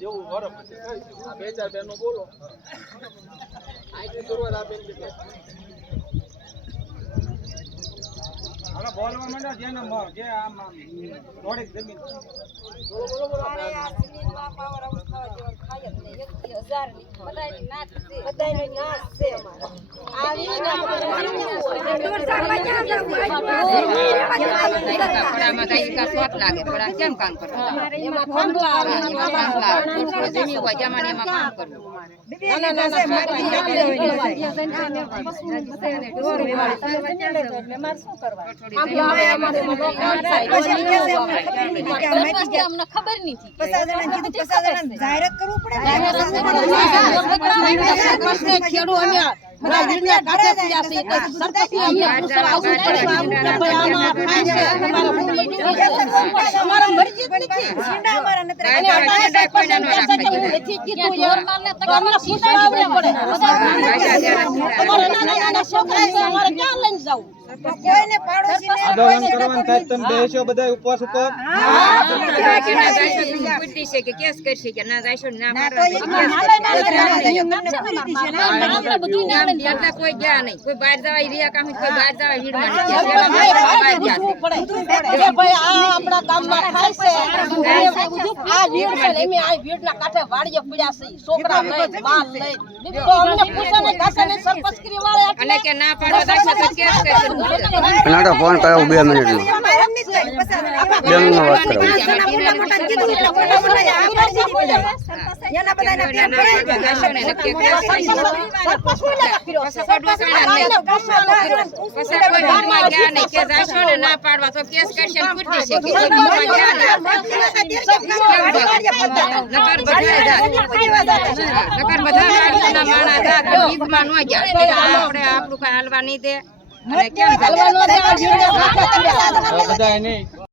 જેવું વરફ છે આ બે ચાર બેનો બોલો અહીંથી શરૂઆત આ બેનથી બોલવા માંડો જેને જે આમ થોડીક જમીન બોલો બોલો બોલો આ જમીનમાં પાવર આવું ખાવા જેવું ખાય જ નહીં. એકથી હજારની. બધાયની નાચ છે. બધાયની નાશ છે અમારે. કપડામાં કઈ સ્વાદ લાગે પણ કેમ કામ કરવું થોડું જમી હોય જમા એમાં કામ કરવું. અમને ખબર નથી ખેડૂ અમે બધા વીરને કાઢે પડ્યા છે. સરપંચને અમને પૂછવા આવવું પડે. કે ભાઈ આમાં થાય છે. છે. અમારે મરજી જ નથી. અને કે હું નથી કીધું એમ. તો અમને પૂછવા પડે. અમારે નાના નાના છોકરા છે. અમારે ક્યાં લઈને જવું? આંદોલન કરવાનું થાય તમે બેસો બધા ઉપવાસ ઉપર કે ના કે કેસ કરશે કે ના એટલે કોઈ ગયા નહીં કોઈ બહાર જવા રહ્યા કામ કોઈ બહાર જવા ભાઈ આ આપણા. આ વીડ છે ને એમે આ વીડના કાંઠે વાડીએ પડ્યા છે. છોકરા લઈ, માલ લઈ. તો અમને પૂછે ને ઘાસે ને સરપંચ કરી વાળે અને કે ના પાડવા જાયશો કેસ કરશે ને ફોન કરાવો બે મિનિટમાં બે મિનિટમાં વાત આપણે કાંઈ હાલવા નહીં દે અને કેમ બધા નહીં